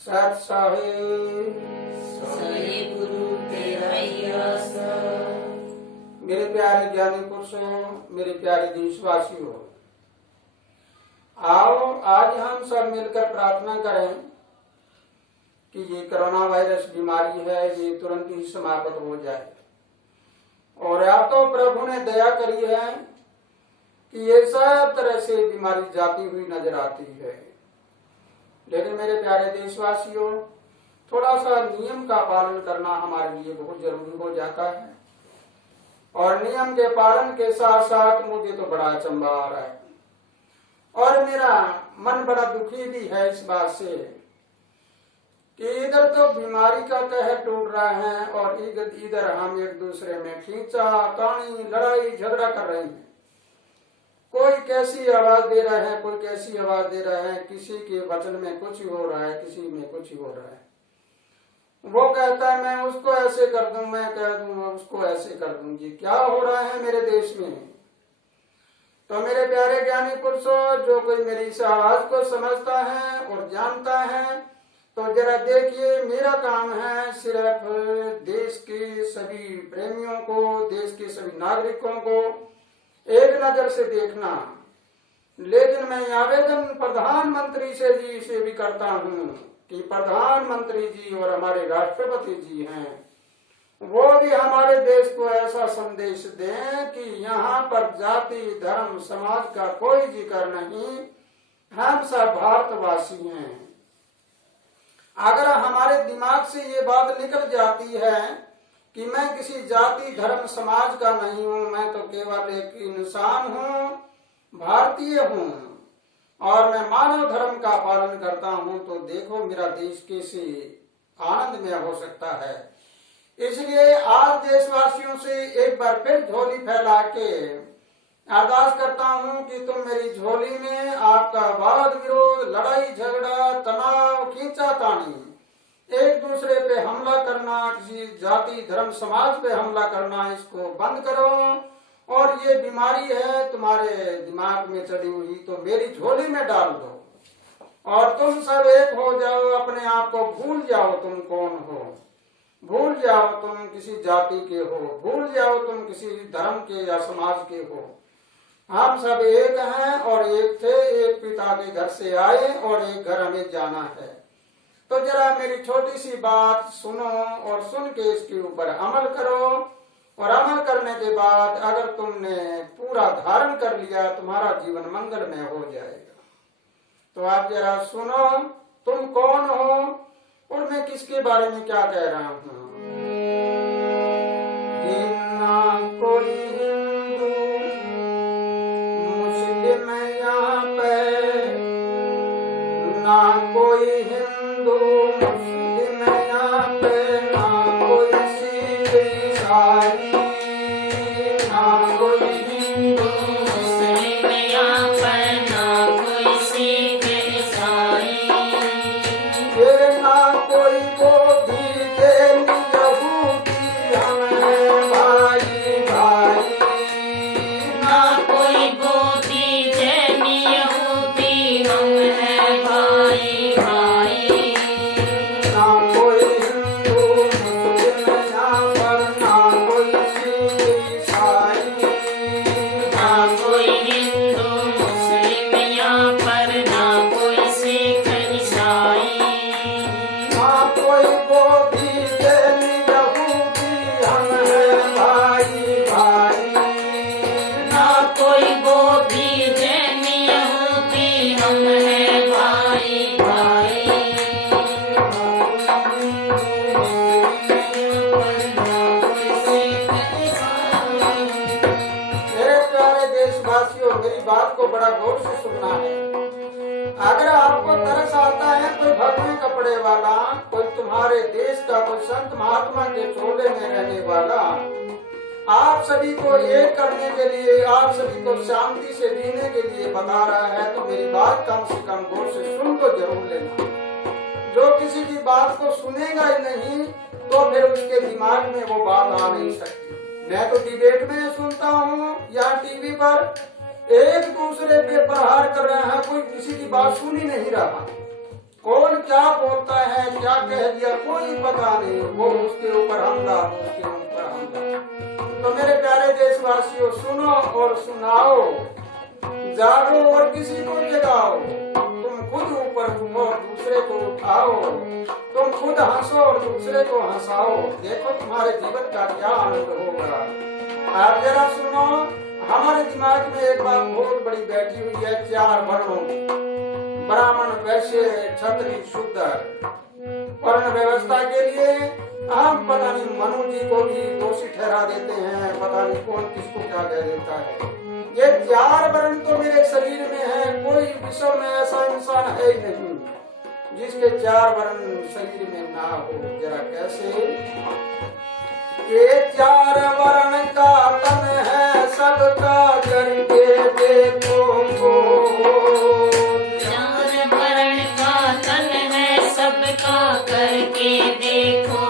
सत साहिब सहे गुरु तेरा ही आसा। मेरे प्यारे ज्ञानी पुरुषों, मेरे प्यारे देशवासियों, आओ आज हम सब मिलकर प्रार्थना करें कि ये कोरोना वायरस बीमारी है, ये तुरंत ही समाप्त हो जाए। और अब तो प्रभु ने दया करी है कि ये सब तरह से बीमारी जाती हुई नजर आती है। लेकिन मेरे प्यारे देशवासियों, थोड़ा सा नियम का पालन करना हमारे लिए बहुत जरूरी हो जाता है। और नियम के पालन के साथ साथ मुझे तो बड़ा अचंभा आ रहा है और मेरा मन बड़ा दुखी भी है इस बात से कि इधर तो बीमारी का कहर टूट रहा है और इधर हम एक दूसरे में खींचा तानी लड़ाई झगड़ा कर रहे हैं। कोई कैसी आवाज दे रहा है, कोई कैसी आवाज दे रहा है, किसी के वचन में कुछ हो रहा है, किसी में कुछ हो रहा है। वो कहता है मैं उसको ऐसे कर दूं, मैं कह दूं उसको ऐसे कर दूं। जी क्या हो रहा है मेरे देश में? तो मेरे प्यारे ज्ञानी पुरुषों, जो कोई मेरी इस आवाज को समझता है और जानता है तो जरा देखिए, मेरा काम है सिर्फ देश के सभी प्रेमियों को, देश के सभी नागरिकों को एक नजर से देखना। लेकिन मैं आवेदन प्रधानमंत्री से भी करता हूँ कि प्रधानमंत्री जी और हमारे राष्ट्रपति जी हैं, वो भी हमारे देश को ऐसा संदेश दें कि यहाँ पर जाति धर्म समाज का कोई जिक्र नहीं, हम सब भारतवासी हैं। अगर हमारे दिमाग से ये बात निकल जाती है कि मैं किसी जाति धर्म समाज का नहीं हूँ, मैं तो केवल एक इंसान हूँ, भारतीय हूँ और मैं मानव धर्म का पालन करता हूँ, तो देखो मेरा देश कैसे आनंदमय हो सकता है। इसलिए आज देशवासियों से एक बार फिर झोली फैला के अरदास करता हूँ कि तुम मेरी झोली में आपका वाद विरोध, लड़ाई झगड़ा, तनाव, खींचातानी, एक दूसरे पे हमला करना, किसी जाति धर्म समाज पे हमला करना, इसको बंद करो। और ये बीमारी है तुम्हारे दिमाग में चढ़ी हुई, तो मेरी झोली में डाल दो और तुम सब एक हो जाओ, अपने आप को भूल जाओ तुम कौन हो, भूल जाओ तुम किसी जाति के हो, भूल जाओ तुम किसी धर्म के या समाज के हो। हम सब एक हैं और एक थे, एक पिता के घर से आए और एक घर हमें जाना है। तो जरा मेरी छोटी सी बात सुनो और सुन के इसके ऊपर अमल करो। और अमल करने के बाद अगर तुमने पूरा धारण कर लिया, तुम्हारा जीवन मंगलमय हो जाएगा। तो आप जरा सुनो, तुम कौन हो और मैं किसके बारे में क्या कह रहा हूँ। ना कोई हिंदू मुस्लिम यहाँ पे, ना कोई हिंदू मुस्लिम यहाँ पे, ना कोई सिख ईसाई, ना कोई हिंदू मुस्लिम यहाँ पर ना कोई सिख ईसाई, फिर ना कोई बोधी जैन यहूदी, हम हैं भाई भाई। ना कोई बोधी जैन यहूदी, हम हैं भाई भाई। ना कोई हिंदू मुस्लिम यहाँ पर, ना कोई सिख ईसाई, ना कोई हिंदू मुस्लिम यहाँ पर ना कोई सिख ईसाई, ना कोई बोधी जैन यहूदी, हम हैं भाई भाई। ना कोई बोधी जैन यहूदी, हम हैं भाई भाई। मेरे प्यारे देशवासियों, मेरी बात को बड़ा गौर से सुनना है। अगर आपको तरस आता है कोई भगवे कपड़े वाला, कोई तुम्हारे देश का कोई संत महात्मा के चोले में रहने वाला, आप सभी को एक करने के लिए, आप सभी को शांति से जीने के लिए बता रहा है, तो मेरी बात कम से कम गौर से सुन तो जरूर लेना। जो किसी की बात को सुनेगा ही नहीं तो फिर उसके दिमाग में वो बात आ नहीं सकती। मैं तो डिबेट में सुनता हूँ या टीवी पर, एक दूसरे पे प्रहार कर रहे हैं, कोई किसी की बात सुन ही नहीं रहा। कौन क्या बोलता है, क्या कह दिया, कोई पता नहीं। वो उसके ऊपर हमला, उसके ऊपर हमला। तो मेरे प्यारे देशवासियों, सुनो और सुनाओ, जागो और किसी को जगाओ। तुम खुद ऊपर घूमो और दूसरे को उठाओ। तुम खुद हंसो और दूसरे को हंसाओ। देखो तुम्हारे जीवन का क्या आनंद होगा। आप जरा सुनो, हमारे दिमाग में एक बात बहुत बड़ी बैठी हुई है, 4 वर्णों की, ब्राह्मण, वैश्य, क्षत्रिय, शूद्र। वर्ण व्यवस्था के लिए हम पता नहीं मनु जी को भी दोषी ठहरा देते हैं, पता नहीं कौन किसको क्या कह देता है। ये 4 वर्ण तो मेरे शरीर में है, कोई विश्व में ऐसा इंसान है ही नहीं जिसके 4 वर्ण शरीर में ना हो। जरा कैसे? ये 4 वर्ण का तन है, सबका करके देखो। 4 वर्ण का तन है, सबका करके देखो।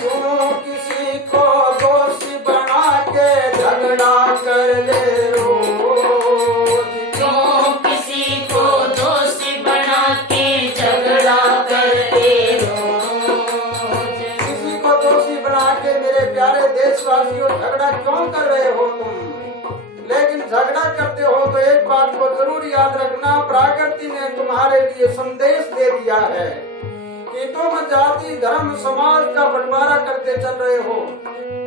तुम किसी को दोषी बना के झगड़ा कर ले रोज। क्यों किसी को दोषी बना के झगड़ा कर ले रोज। किसी को दोषी बना के मेरे प्यारे देशवासियों झगड़ा क्यों कर रहे हो तुम? लेकिन झगड़ा करते हो तो एक बात को जरूर याद रखना, प्रकृति ने तुम्हारे लिए संदेश दे दिया है कि तुम जाति, धर्म, समाज का बंटवारा करते चल रहे हो।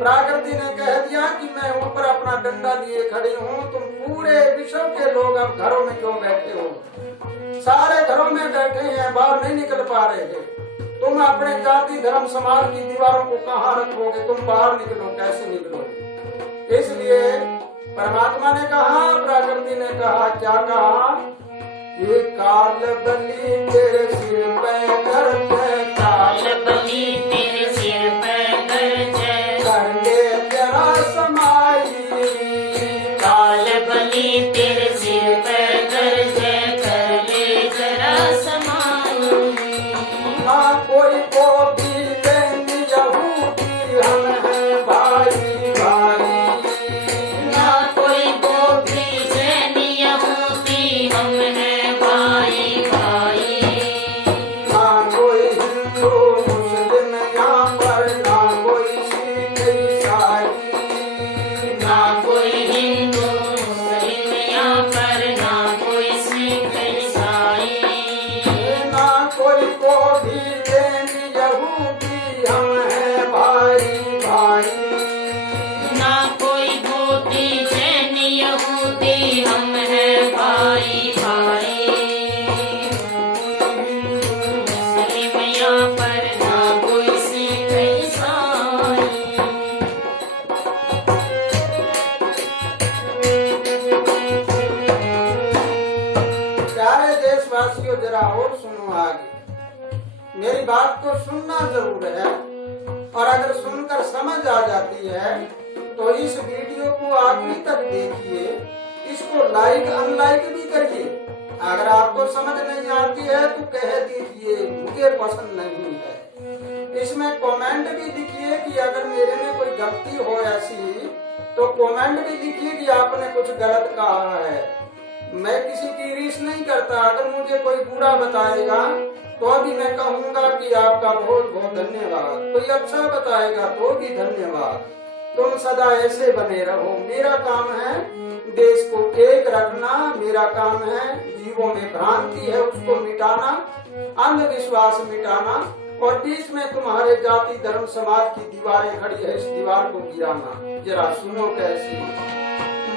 प्रकृति ने कह दिया कि मैं ऊपर अपना डंडा लिए खड़ी हूँ, तुम पूरे विश्व के लोग अब घरों में क्यों बैठे हो? सारे घरों में बैठे हैं, बाहर नहीं निकल पा रहे हैं। तुम अपने जाति, धर्म, समाज की दीवारों को कहाँ रखोगे? तुम बाहर निकलो, कैसे निकलोगे? इसलिए परमात्मा ने कहा, प्रकृति ने कहा, क्या कहा? ये काल बलि तेरे सिर पे गरजे, काल बलि तेरे सिर पर गरजे, कर ले जरा समाई। काल बलि तेरे सिर पर गरजे, कर ले जरा समाई। ना कोई को भी लेंगे यहूदी, हम हैं भाई भाई। ना कोई गोभी जैन यहूदी, हम हैं भाई भाई। ना कोई हिंदू मुस्लिम यहाँ पर, ना कोई सिख ईसाई। ना कोई हिंदू मुस्लिम यहाँ पर, ना कोई सिख ईसाई। ना कोई को भी लेंगे यहूदी, हम हैं भाई भाई। ना कोई गोदी जैन यहूदी, हम हैं भाई भाई। मुस्लिम यहाँ पर, ना कोई सिख ईसाई। प्यारे देशवासियों, जरा और सुनो आगे। मेरी बात को सुनना जरूर है, और अगर सुनकर समझ आ जाती है तो इस वीडियो को आखिरी तक देखिए, इसको लाइक अनलाइक भी करिए। अगर आपको समझ नहीं आती है तो कह दीजिए मुझे पसंद नहीं है। इसमें कमेंट भी लिखिए कि अगर मेरे में कोई गलती हो ऐसी, तो कमेंट भी लिखिए कि आपने कुछ गलत कहा है। मैं किसी की रीस नहीं करता, अगर मुझे कोई बुरा बताएगा तो अभी मैं कहूँगा कि आपका बहुत बहुत धन्यवाद, कोई अच्छा बताएगा तो भी धन्यवाद। तुम सदा ऐसे बने रहो। मेरा काम है देश को एक रखना, मेरा काम है जीवों में भ्रांति है उसको मिटाना, अंधविश्वास मिटाना, और बीच में तुम्हारे जाति, धर्म, समाज की दीवारें खड़ी है, इस दीवार को गिराना। जरा सुनो कैसी।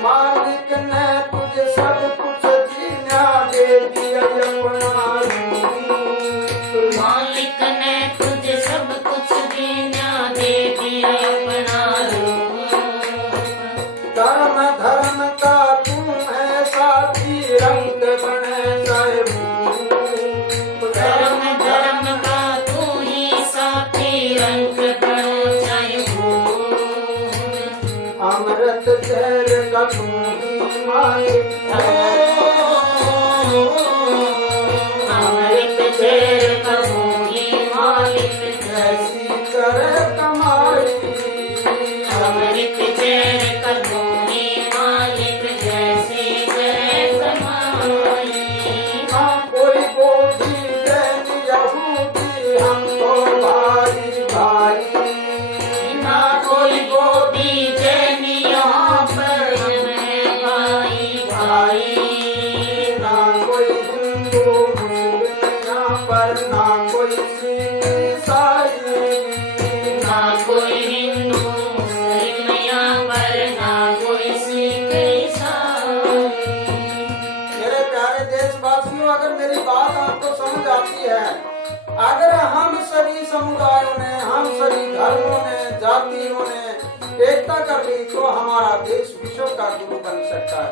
मालिक ने तुझे सब कुछ जीना दे दिया अपना रूप। मालिक ने तुझे सब कुछ जीना दे दिया अपना रूप। धर्म धर्म का तुम है साथी, रंग बने जाए रूप। धर्म धर्म का तू ही साथी, रंग बन जाए भूप। अमृत जहर का तुम ही मालिक है। अमृत जहर का तू ही मालिक, कैसी करे कमाई। अमृत जहर का तू ही मालिक, जैसी जय कमाई। ना कोई बोझ मेरी बात आपको समझ आती है? अगर हम सभी समुदायों ने, हम सभी धर्मों ने, जातियों ने एकता कर ली तो हमारा देश विश्व का गुरु बन सकता है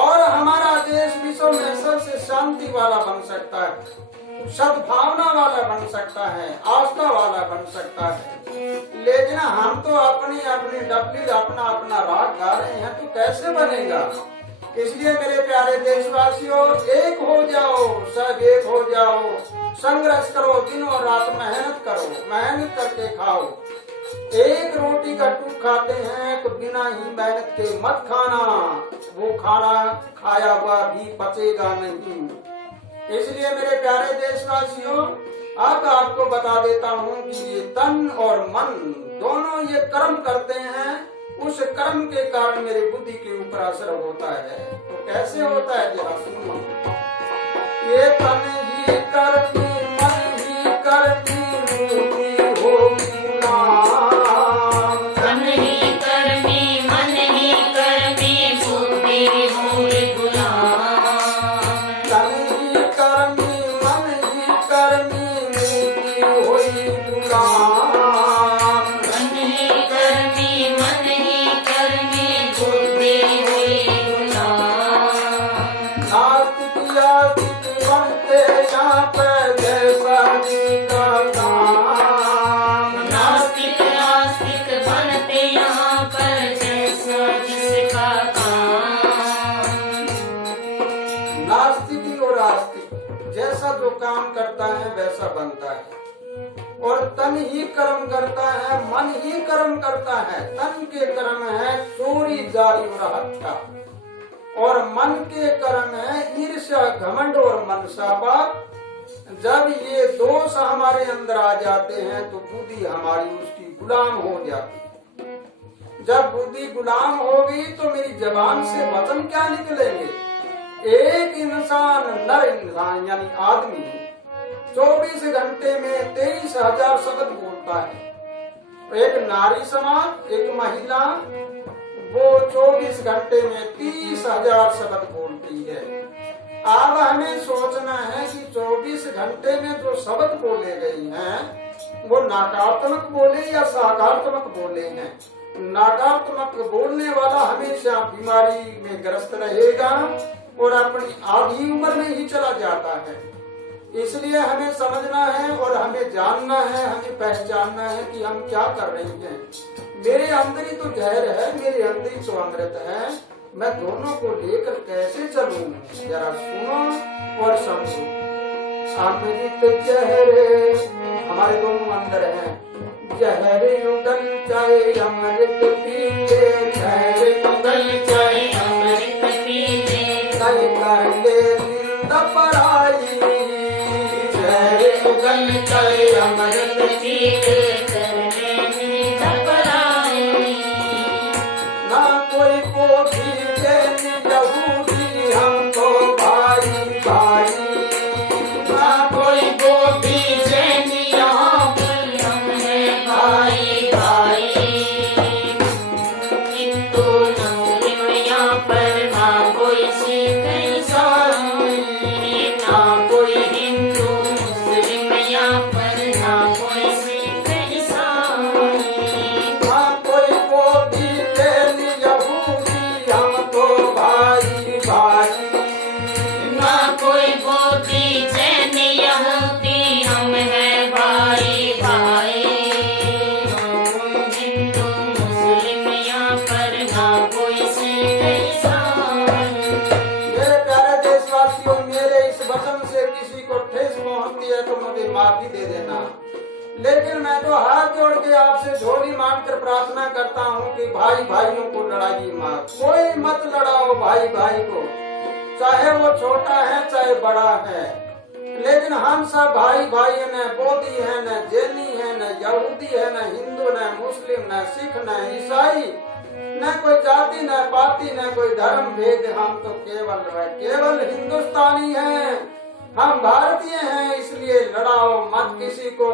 और हमारा देश विश्व में सबसे शांति वाला बन सकता है, सद्भावना वाला बन सकता है, आस्था वाला बन सकता है। लेकिन हम तो अपनी अपनी डबली अपना अपना राग गा रहे हैं, तो कैसे बनेगा? इसलिए मेरे प्यारे देशवासियों, एक हो जाओ, सब एक हो जाओ, संघर्ष करो, दिन और रात मेहनत करो, मेहनत करके खाओ। एक रोटी का टूक खाते हैं तो बिना ही मेहनत के मत खाना, वो खाना खाया हुआ भी पचेगा नहीं। इसलिए मेरे प्यारे देशवासियों, अब आपको बता देता हूँ कि ये तन और मन दोनों ये कर्म करते हैं, उस कर्म के कारण मेरी बुद्धि के ऊपर असर होता है। तो कैसे होता है जरा सुनो। ये तन ही कर्मी, मन ही कर्मी, बुद्धि होगी गुलाम। तन ही कर्मी, मन ही कर्मी, बुद्धि होगी गुलाम। तन ही कर्मी, मन ही कर्मी, बुद्धि होगी गुलाम। तन ही कर्मी, मन ही कर्मी, बुद्धि होगी गुलाम। नास्तिक आस्तिक बनते यहाँ पे जैसा जिसका काम। नास्तिक आस्तिक बनते यहाँ पर जैसा जिसका काम। नास्तिक और आस्तिक जैसा जो काम करता है वैसा बनता है, और तन ही कर्म करता है, मन ही कर्म करता है। तन के कर्म है चोरी, जारी और हत्या, और मन के कर्म है ईर्ष्या, घमंड और मनसाबाद। जब ये दोष हमारे अंदर आ जाते हैं तो बुद्धि हमारी उसकी गुलाम हो जाती है। जब बुद्धि गुलाम होगी तो मेरी जबान से वचन क्या निकलेंगे? एक इंसान, नर इंसान यानी आदमी 24 घंटे में 23,000 शब्द बोलता है। एक नारी समाज, एक महिला, वो 24 घंटे में 30,000 शब्द बोलती है। अब हमें सोचना है कि 24 घंटे में जो शब्द बोले गए हैं वो नकारात्मक बोले या सकारात्मक बोले हैं। नकारात्मक बोलने वाला हमेशा बीमारी में ग्रस्त रहेगा और अपनी आधी उम्र में ही चला जाता है। इसलिए हमें समझना है और हमें जानना है, हमें पहचानना है कि हम क्या कर रहे हैं। मेरे अंदर ही तो जहर है, मेरे अंदर ही तो अमृत है, मैं दोनों को लेकर कैसे चलूं? जरा सुनो और समझो। अमृत जहर हमारे दोनों अंदर है। जहर उगल जाए अमृत पीले, जहर उगल जाए अमृत पीले। कई कर ले निंदा पराई, जहर उगल जाए अमृत पीले, करने निंदा पराई। ना कोई पोथी देने यहूदी, हम तो भाई भाई। ना कोई गोभी जैन यहाँ पर हम हैं भाई भाई। हिंदू मुस्लिम यहाँ पर ना कोई सिख ईसाई, ना कोई हिंदू मुस्लिम यहाँ पर ना कोई सिख ईसाई। ना कोई पोथी देने यहूदी, हम तो भाई भाई। ना कोई गोभी जैन यहूदी, हम हैं भाई भाई। हिंदू मुस्लिम यहाँ पर ना कोई सिख ईसाई। मेरे प्यारे देशवासियों, मेरे इस वचन से किसी को ठेस पहुंचती है तो मुझे माफी दे देना। लेकिन मैं तो हाथ जोड़ के आपसे झोली मांगकर प्रार्थना करता हूँ कि भाई भाइयों को लड़ाई मत, कोई मत लड़ाओ भाई भाई को, चाहे वो छोटा है चाहे बड़ा है। लेकिन हम सब भाई भाई हैं, न बोधी है, न जैनी है, न यहूदी है, न हिंदू, न मुस्लिम, न सिख, न ईसाई, न कोई जाति, न पाति, न कोई धर्म भेद। हम तो केवल हिंदुस्तानी हैं, हम भारतीय हैं। इसलिए लड़ाओ मत किसी को।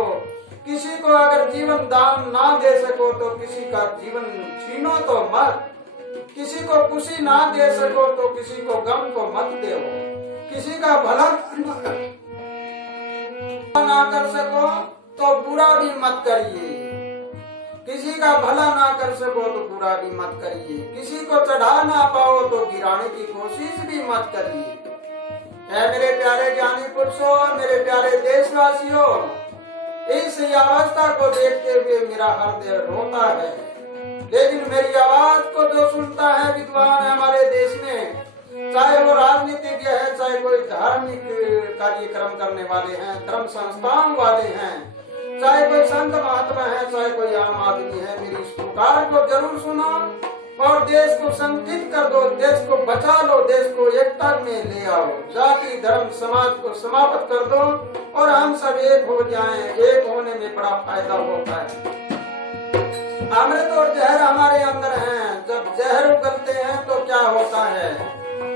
किसी को अगर जीवन दान ना दे सको तो किसी का जीवन छीनो तो मत। किसी को खुशी ना दे सको तो किसी को गम को मत दो। किसी का भला ना कर सको तो बुरा भी मत करिए, किसी का भला ना कर सको तो बुरा भी मत करिए, किसी को चढ़ा ना पाओ तो गिराने की कोशिश भी मत करिए। है मेरे प्यारे ज्ञानी पुरुषों, मेरे प्यारे देशवासियों, इस अवस्था को देखते हुए मेरा हृदय रोता है, लेकिन मेरी आवाज को जो सुनता है विद्वान है हमारे देश में, चाहे वो राजनीतिज्ञ है, चाहे कोई धार्मिक कार्यक्रम करने वाले हैं, धर्म संस्थाओं वाले हैं, चाहे कोई संत महात्मा है, चाहे कोई आम आदमी है, मेरी इस पुकार को जरूर सुनो और देश को संगठित कर दो, देश को बचा लो, देश को एकता में ले आओ, जाति धर्म समाज को समाप्त कर दो और हम सब एक हो जाएं। एक होने में बड़ा फायदा होता है। अमृत और जहर हमारे अंदर हैं, जब जहर उगलते हैं तो क्या होता है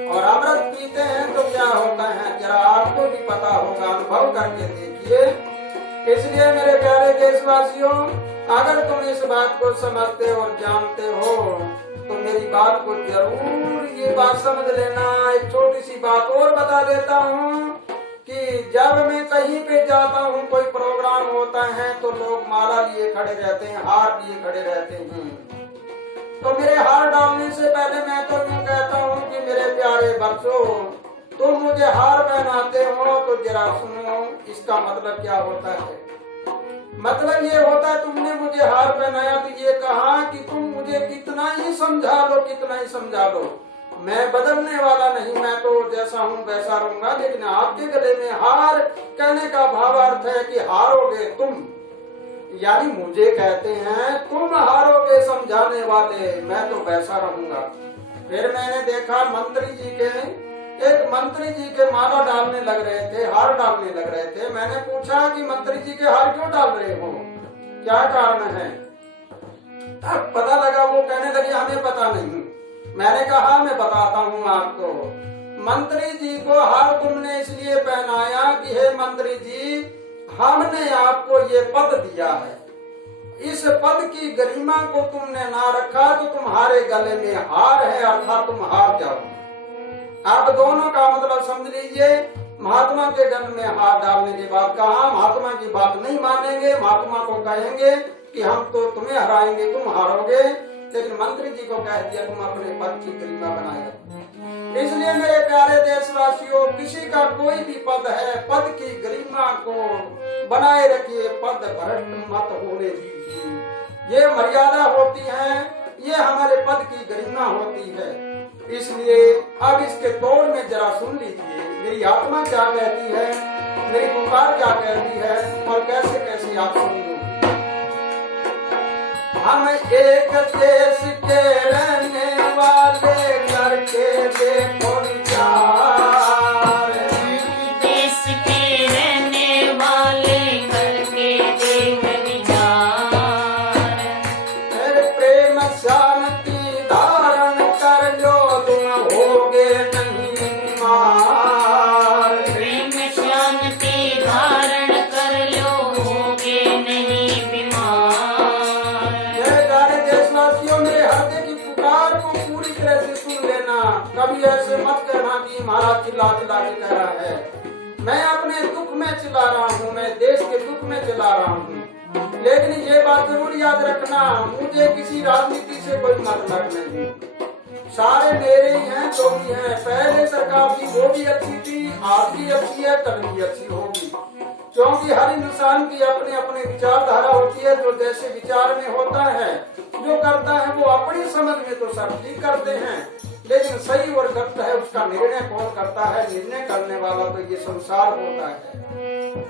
और अमृत पीते हैं तो क्या होता है, जरा आपको भी पता होगा, अनुभव करके देखिए। इसलिए मेरे प्यारे देशवासियों, अगर तुम इस बात को समझते और जानते हो तो मेरी बात को जरूर ये बात समझ लेना। एक छोटी सी बात और बता देता हूँ कि जब मैं कहीं पे जाता हूँ, कोई प्रोग्राम होता है तो लोग माला लिए खड़े रहते हैं, हार लिए खड़े रहते हैं, तो मेरे हार डालने से पहले मैं तो यूँ कहता हूँ कि मेरे प्यारे बच्चों, तुम मुझे हार पहनाते हो तो जरा सुनो इसका मतलब क्या होता है। मतलब ये होता है तुमने मुझे हार पहनाया तो ये कहा कि तुम मुझे कितना ही समझा लो, कितना ही समझा लो, मैं बदलने वाला नहीं, मैं तो जैसा हूँ वैसा रहूंगा। लेकिन आपके गले में हार कहने का भावार्थ है कि हारोगे तुम, यानी मुझे कहते हैं तुम हारोगे समझाने वाले, मैं तो वैसा रहूंगा। फिर मैंने देखा मंत्री जी के माला डालने लग रहे थे, हार डालने लग रहे थे। मैंने पूछा कि मंत्री जी के हार क्यों डाल रहे हो, क्या कारण है? तब पता लगा वो कहने लगे हमें पता नहीं। मैंने कहा मैं बताता हूँ आपको। मंत्री जी को हार तुमने इसलिए पहनाया कि हे मंत्री जी, हमने आपको ये पद दिया है, इस पद की गरिमा को तुमने ना रखा तो तुम्हारे गले में हार है, अर्थात तुम हार जाओ। आप दोनों का मतलब समझ लीजिए। महात्मा के गले में हाथ डालने के बाद कहा महात्मा की बात नहीं मानेंगे, महात्मा को कहेंगे कि हम तो तुम्हें हराएंगे, तुम हारोगे, लेकिन मंत्री जी को कह दिया तुम अपने पद की गरिमा बनाए रखो। इसलिए मेरे प्यारे देशवासियों, किसी का कोई भी पद है, पद की गरिमा को बनाए रखिए, पद भ्रष्ट मत होने दीजिए। ये मर्यादा होती है, ये हमारे पद की गरिमा होती है। इसलिए अब इसके तोड़ में जरा सुन लीजिए, मेरी आत्मा क्या कहती है, मेरी पुकार क्या कहती है और कैसे कैसे आप सुनिए। हम एक देश के रहने वाले करके देखो विचार, एक देश के रहने वाले करके देख विचार, मेरे प्रेम शांति धारण कर लो, तुम होगे नहीं बीमार। प्रेम शांति धारण कर लो, होगे नहीं बीमार। मेरे प्यारे देशवासियों, मेरे हृदय की पुकार को पूरी तरह से सुन लेना। कभी ऐसे मत कहना कि महाराज चिल्ला चिल्ला के कह रहा है। मैं अपने दुख में चिल्ला रहा हूँ, मैं देश के दुख में चिल्ला रहा हूँ, लेकिन ये बात जरूर याद रखना, मुझे किसी राजनीति से कोई मतलब नहीं। सारे मेरे ही हैं, जो भी हैं। पहले सरकार थी वो भी अच्छी थी, आज भी अच्छी है, कल भी अच्छी होगी, क्योंकि हर इंसान की अपनी अपनी विचारधारा होती है। जो जैसे विचार में होता है, जो करता है वो अपनी समझ में तो सब ठीक करते हैं, लेकिन सही और गलत है उसका निर्णय कौन करता है? निर्णय करने वाला तो ये संसार होता है।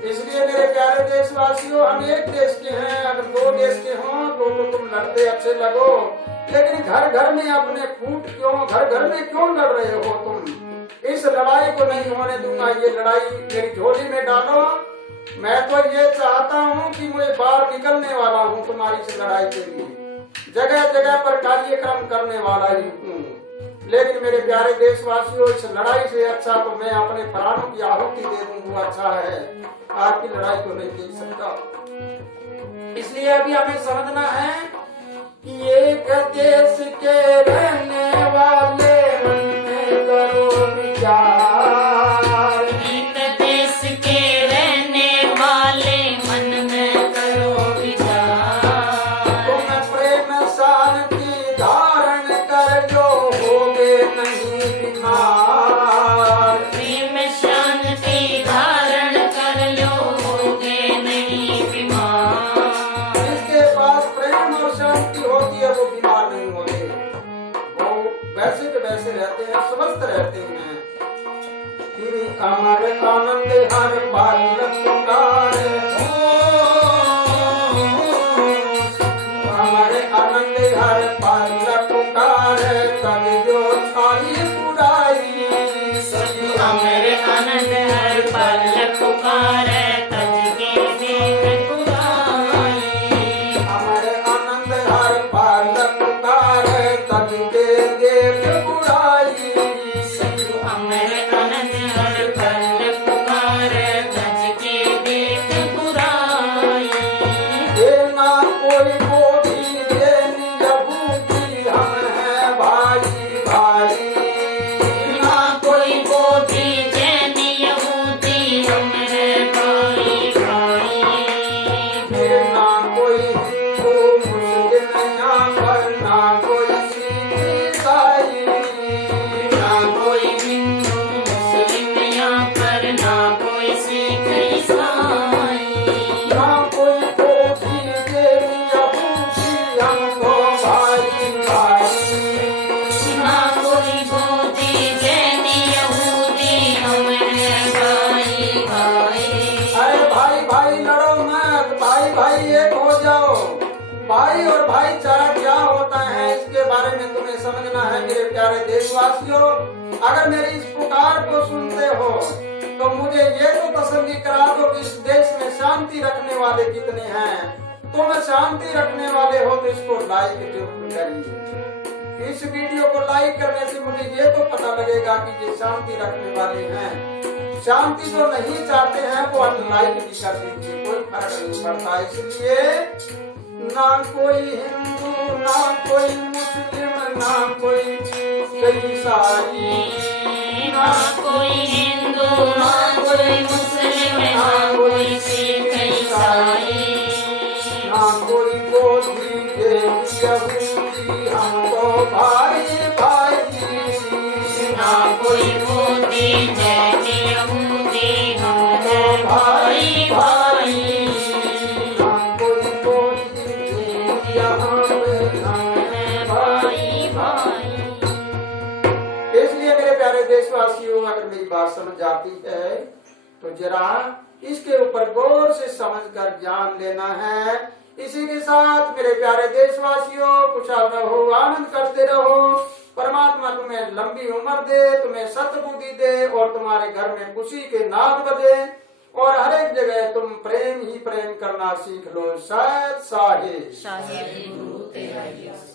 इसलिए मेरे प्यारे देशवासियों, हम एक देश के हैं, अगर दो देश के हों तो तुम लड़ते अच्छे लगो, लेकिन घर घर में अपने फूट क्यों, घर घर में क्यों लड़ रहे हो तुम? इस लड़ाई को नहीं होने दूंगा। ये लड़ाई मेरी झोली में डालो। मैं तो ये चाहता हूँ कि मैं बाहर निकलने वाला हूँ तुम्हारी इस लड़ाई के लिए, जगह जगह पर कार्यक्रम करने वाला ही हूँ। लेकिन मेरे प्यारे देशवासियों, इस लड़ाई से अच्छा तो मैं अपने प्राणों की आहुति दे दूं, वो अच्छा है। आपकी लड़ाई को नहीं देख सकता। इसलिए अभी हमें समझना है कि एक देश के रहने वाले मन में करो विचार, हमारे आनंद हर बालक पुकारे, हमारे आनंद हर बालक पुकारे, तब जो छाई बुराई, सभी हमारे आनंद हर पल पुकारे, तज के देख बुराई। हमारे आनंद हर बालक पुकारे, तब के देख बुराई, सभी हमारे आनंद हर पल पुकारे, तज के देख बुराई। देना कोई गोदी देनी यहूदी, हम हैं भाई भाई, ना कोई गोदी जैनी यहूदी, हमरे भाई भाई। ना कोई हिंदू मुस्लिम यहाँ पर, ना कोई सिख ईसाई, ना कोई हिंदू मुस्लिम यहाँ पर, ना कोई सिख ईसाई। ना कोई गोदी देनी यहूदी, हमको भाई भाई। ना कोई गोदी जैनी यहूदी, हमरे भाई भाई। अरे भाई भाई लड़ो मत, भाई भाई एक हो जाओ। भाई और भाईचारा क्या होता है इसके बारे में तुम्हें समझना है मेरे प्यारे देशवासियों। अगर मेरी इस पुकार को सुनते हो तो मुझे ये तो तसल्ली करा दो कि इस देश में शांति रखने वाले कितने हैं। तुम शांति रखने वाले हो तो इसको लाइक जरूर करिए। इस वीडियो को लाइक करने से मुझे ये तो पता लगेगा कि ये शांति रखने वाले हैं। शांति जो नहीं चाहते हैं वो अनलाइक भी कर दीजिए, कोई फर्क नहीं पड़ता। इसलिए ना कोई हिंदू, ना कोई मुस्लिम, ना कोई ईसाई, ना कोई हिंदू, ना कोई मुस्लिम, ना कोई सिख ईसाई। ना कोई गोदी देवी यहूदी, हमको भाई भाई। ना कोई गोदी जैनी यहूदी, हमरे भाई भाई। ना कोई गोदी देवी यहूदी, हमरे भाई भाई। इसलिए मेरे प्यारे देशवासियों, अगर मेरी बात समझ आती है तो जरा इसके ऊपर गौर से समझकर ज्ञान लेना है। इसी के साथ मेरे प्यारे देशवासियों, खुशहाल रहो, आनंद करते रहो। परमात्मा तुम्हें लंबी उम्र दे, तुम्हें सतबुद्धि दे और तुम्हारे घर में खुशी के नाद बजे और हर एक जगह तुम प्रेम ही प्रेम करना सीख लो। शायद साहे शाहे गुरु तेरा यश।